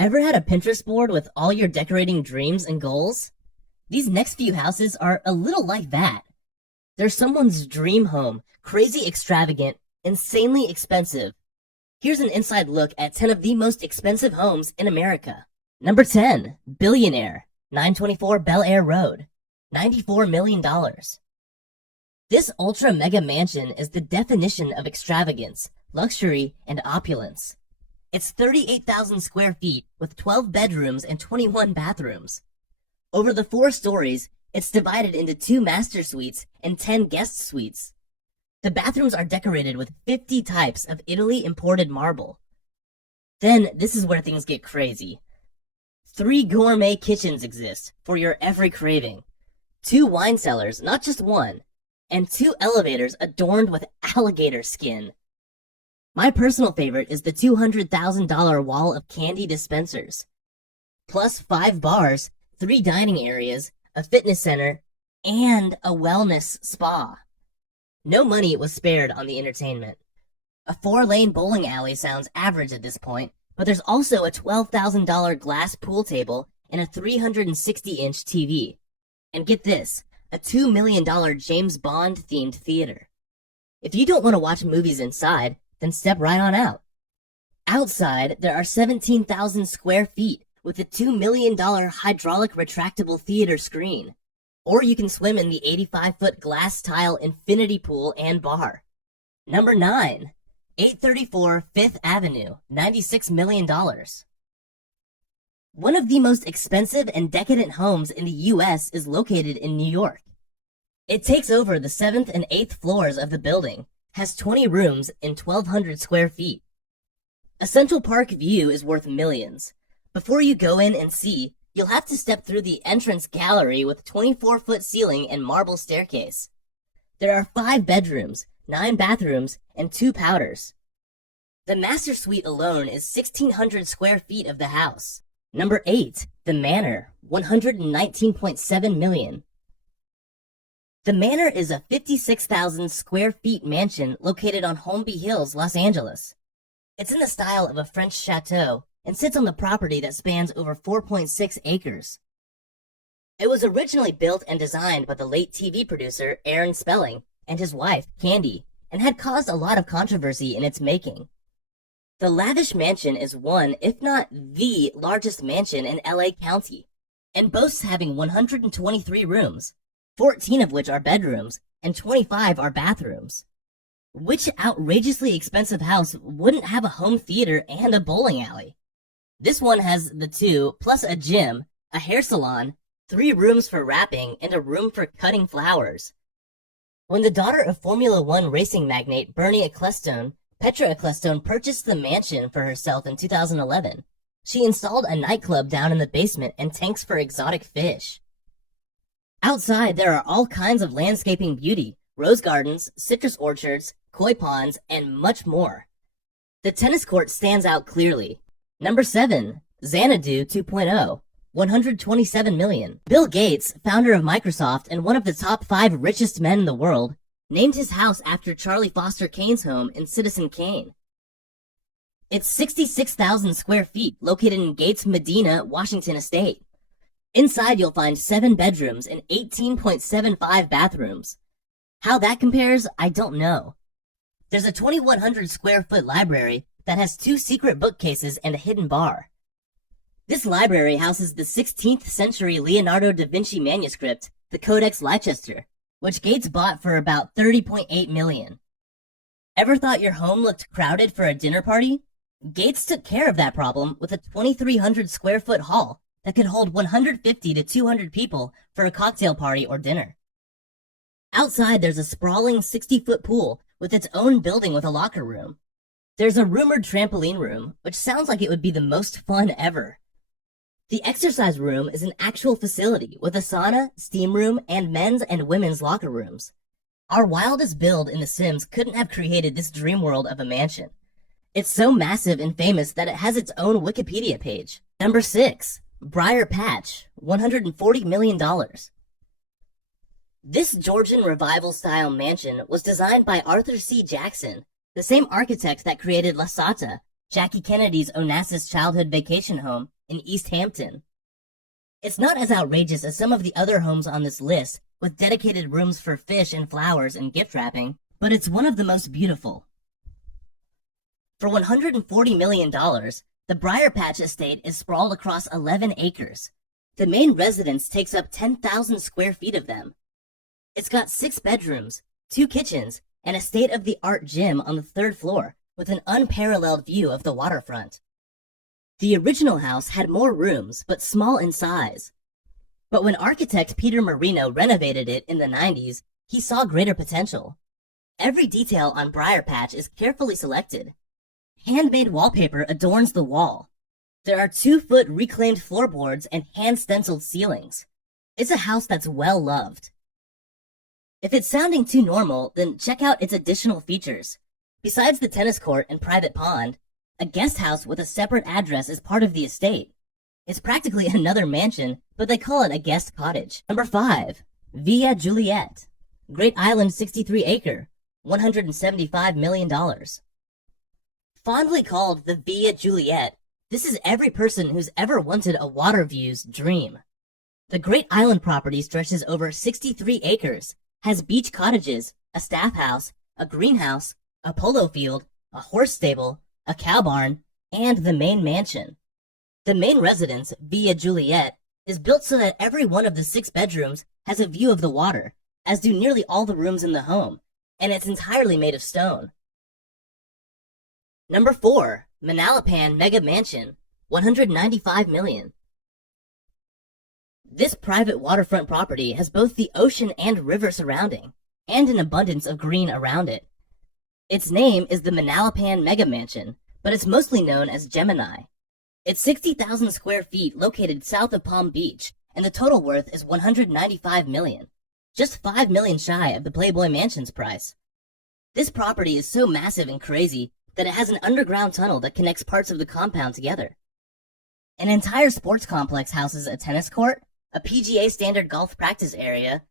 Ever had a Pinterest board with all your decorating dreams and goals? These next few houses are a little like that. They're someone's dream home, crazy extravagant, insanely expensive. Here's an inside look at 10 of the most expensive homes in America. Number 10, Billionaire, 924 Bel Air Road, $94 million. This ultra mega mansion is the definition of extravagance, luxury, and opulence. It's 38,000 square feet with 12 bedrooms and 21 bathrooms. Over the 4 stories, it's divided into 2 master suites and 10 guest suites. The bathrooms are decorated with 50 types of Italy imported marble. Then, this is where things get crazy. 3 gourmet kitchens exist for your every craving. 2 wine cellars, not just one, and 2 elevators adorned with alligator skin. My personal favorite is the $200,000 wall of candy dispensers. Plus 5 bars, 3 dining areas, a fitness center, and a wellness spa. No money was spared on the entertainment. A 4-lane bowling alley sounds average at this point, but there's also a $12,000 glass pool table and a 360-inch TV. And get this, a $2 million James Bond-themed theater. If you don't want to watch movies inside, then step right on out. Outside, there are 17,000 square feet with a $2 million hydraulic retractable theater screen. Or you can swim in the 85-foot glass tile infinity pool and bar. Number 9, 834 Fifth Avenue, $96 million. One of the most expensive and decadent homes in the U.S. is located in New York. It takes over the 7th and 8th floors of the building, has 20 rooms and 1,200 square feet. A Central Park view is worth millions. Before you go in and see, you'll have to step through the entrance gallery with 24-foot ceiling and marble staircase. There are 5 bedrooms, 9 bathrooms, and 2 powders. The master suite alone is 1,600 square feet of the house. Number 8, The Manor, $119.7 million. The Manor is a 56,000 square feet mansion located on Holmby Hills, Los Angeles. It's in the style of a French chateau and sits on the property that spans over 4.6 acres. It was originally built and designed by the late TV producer Aaron Spelling and his wife, Candy, and had caused a lot of controversy in its making. The lavish mansion is one, if not the largest mansion in LA County, and boasts having 123 rooms, 14 of which are bedrooms, and 25 are bathrooms. Which outrageously expensive house wouldn't have a home theater and a bowling alley? This one has the 2, plus a gym, a hair salon, 3 rooms for wrapping, and a room for cutting flowers. When the daughter of Formula One racing magnate Bernie Ecclestone, Petra Ecclestone, purchased the mansion for herself in 2011, she installed a nightclub down in the basement and tanks for exotic fish. Outside, there are all kinds of landscaping beauty, rose gardens, citrus orchards, koi ponds, and much more. The tennis court stands out clearly. Number 7, Xanadu 2.0, $127 million. Bill Gates, founder of Microsoft and one of the top 5 richest men in the world, named his house after Charlie Foster Kane's home in Citizen Kane. It's 66,000 square feet located in Gates Medina, Washington estate. Inside you'll find 7 bedrooms and 18.75 bathrooms. How that compares, I don't know. There's a 2,100 square foot library that has 2 secret bookcases and a hidden bar. This library houses the 16th century Leonardo da Vinci manuscript, the Codex Leicester, which Gates bought for about $30.8 million. Ever thought your home looked crowded for a dinner party? Gates took care of that problem with a 2,300 square foot hall that could hold 150 to 200 people for a cocktail party or dinner. Outside, there's a sprawling 60-foot pool with its own building with a locker room. There's a rumored trampoline room, which sounds like it would be the most fun ever. The exercise room is an actual facility with a sauna, steam room, and men's and women's locker rooms. Our wildest build in The Sims couldn't have created this dream world of a mansion. It's so massive and famous that it has its own Wikipedia page. Number 6, Briar Patch, $140 million. This Georgian Revival-style mansion was designed by Arthur C. Jackson, the same architect that created La Sata, Jackie Kennedy's Onassis childhood vacation home in East Hampton. It's not as outrageous as some of the other homes on this list, with dedicated rooms for fish and flowers and gift wrapping, but it's one of the most beautiful. For $140 million, the Briar Patch estate is sprawled across 11 acres. The main residence takes up 10,000 square feet of them. It's got 6 bedrooms, 2 kitchens, and a state-of-the-art gym on the 3rd floor with an unparalleled view of the waterfront. The original house had more rooms, but small in size. But when architect Peter Marino renovated it in the 90s, he saw greater potential. Every detail on Briar Patch is carefully selected. Handmade wallpaper adorns the wall. There are 2-foot reclaimed floorboards and hand-stenciled ceilings. It's a house that's well loved. If it's sounding too normal, then check out its additional features. Besides the tennis court and private pond, a guest house with a separate address is part of the estate. It's practically another mansion, but they call it a guest cottage. Number 5. Villa Juliet. Great Island 63-acre, $175 million. Fondly called the Villa Juliet, this is every person who's ever wanted a water view's dream. The Great Island property stretches over 63 acres, has beach cottages, a staff house, a greenhouse, a polo field, a horse stable, a cow barn, and the main mansion. The main residence, Villa Juliet, is built so that every one of the 6 bedrooms has a view of the water, as do nearly all the rooms in the home, and it's entirely made of stone. Number 4. Manalapan Mega Mansion, $195 million. This private waterfront property has both the ocean and river surrounding, and an abundance of green around it. Its name is the Manalapan Mega Mansion, but it's mostly known as Gemini. It's 60,000 square feet located south of Palm Beach, and the total worth is $195 million, just $5 million shy of the Playboy Mansion's price. This property is so massive and crazy that it has an underground tunnel that connects parts of the compound together. An entire sports complex houses a tennis court, a PGA standard golf practice area,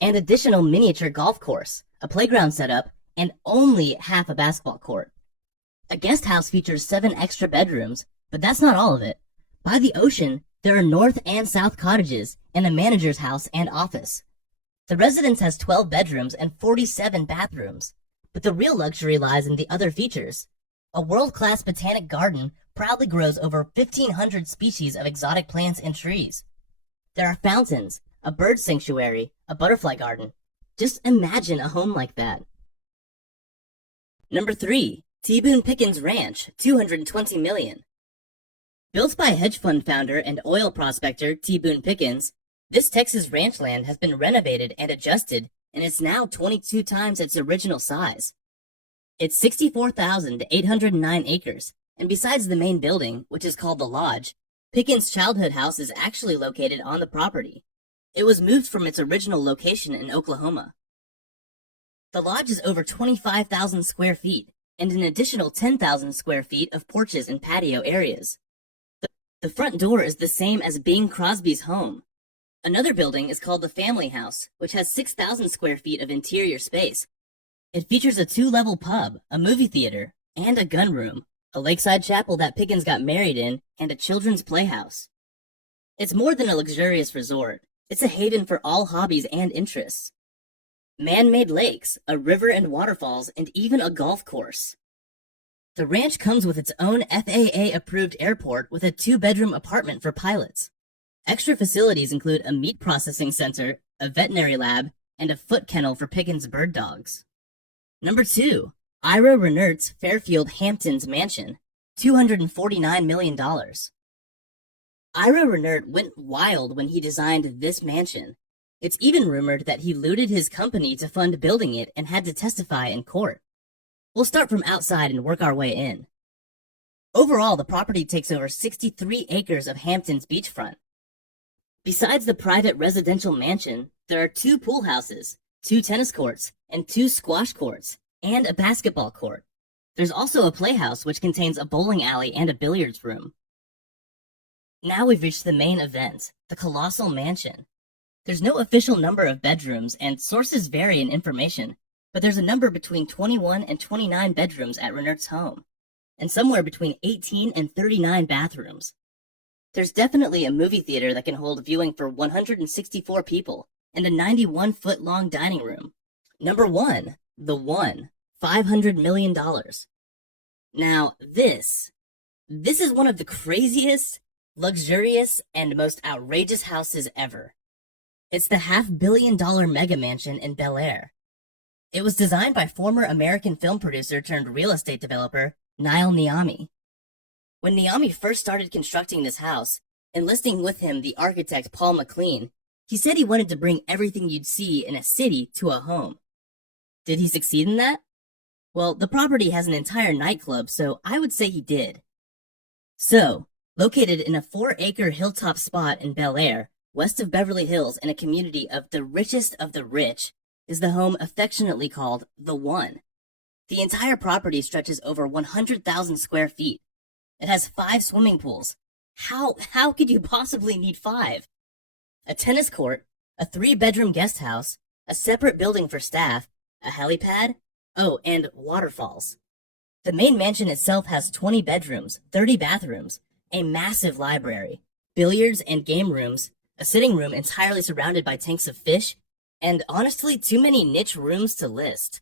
and additional miniature golf course, a playground setup, and only half a basketball court. A guest house features 7 extra bedrooms, but that's not all of it. By the ocean, there are north and south cottages, and a manager's house and office. The residence has 12 bedrooms and 47 bathrooms, but the real luxury lies in the other features. A world-class botanic garden proudly grows over 1,500 species of exotic plants and trees. There are fountains, a bird sanctuary, a butterfly garden. Just imagine a home like that. Number 3. T. Boone Pickens Ranch, $220 million. Built by hedge fund founder and oil prospector T. Boone Pickens, this Texas ranch land has been renovated and adjusted, and is now 22 times its original size. It's 64,809 acres, and besides the main building, which is called the Lodge, Pickens' childhood house is actually located on the property. It was moved from its original location in Oklahoma. The lodge is over 25,000 square feet, and an additional 10,000 square feet of porches and patio areas. The front door is the same as Bing Crosby's home. Another building is called the Family House, which has 6,000 square feet of interior space. It features a 2-level pub, a movie theater, and a gun room, a lakeside chapel that Pickens got married in, and a children's playhouse. It's more than a luxurious resort. It's a haven for all hobbies and interests. Man-made lakes, a river and waterfalls, and even a golf course. The ranch comes with its own FAA-approved airport with a 2-bedroom apartment for pilots. Extra facilities include a meat processing center, a veterinary lab, and a foot kennel for Pickens' bird dogs. Number 2. Ira Renert's Fairfield Hamptons Mansion, $249 million. Ira Renert went wild when he designed this mansion. It's even rumored that he looted his company to fund building it and had to testify in court. We'll start from outside and work our way in. Overall, the property takes over 63 acres of Hampton's beachfront. Besides the private residential mansion, there are 2 pool houses, 2 tennis courts, and 2 squash courts, and a basketball court. There's also a playhouse which contains a bowling alley and a billiards room. Now we've reached the main event, the colossal mansion. There's no official number of bedrooms, and sources vary in information, but there's a number between 21 and 29 bedrooms at Renert's home. and somewhere between 18 and 39 bathrooms. There's definitely a movie theater that can hold viewing for 164 people and a 91-foot-long dining room. Number 1, The One, $500 million. Now, this is one of the craziest, luxurious, and most outrageous houses ever. It's the $500 million mega mansion in Bel Air. It was designed by former American film producer turned real estate developer Niall Niami. When Niami first started constructing this house, enlisting with him the architect Paul McLean, he said he wanted to bring everything you'd see in a city to a home. Did he succeed in that? Well, the property has an entire nightclub, so I would say he did. So, located in a 4-acre hilltop spot in Bel Air, west of Beverly Hills in a community of the richest of the rich, is the home affectionately called The One. The entire property stretches over 100,000 square feet. It has 5 swimming pools. How could you possibly need 5? A tennis court, a 3-bedroom guest house, a separate building for staff, a helipad, and waterfalls. The main mansion itself has 20 bedrooms, 30 bathrooms, a massive library, billiards and game rooms, a sitting room entirely surrounded by tanks of fish, and honestly too many niche rooms to list.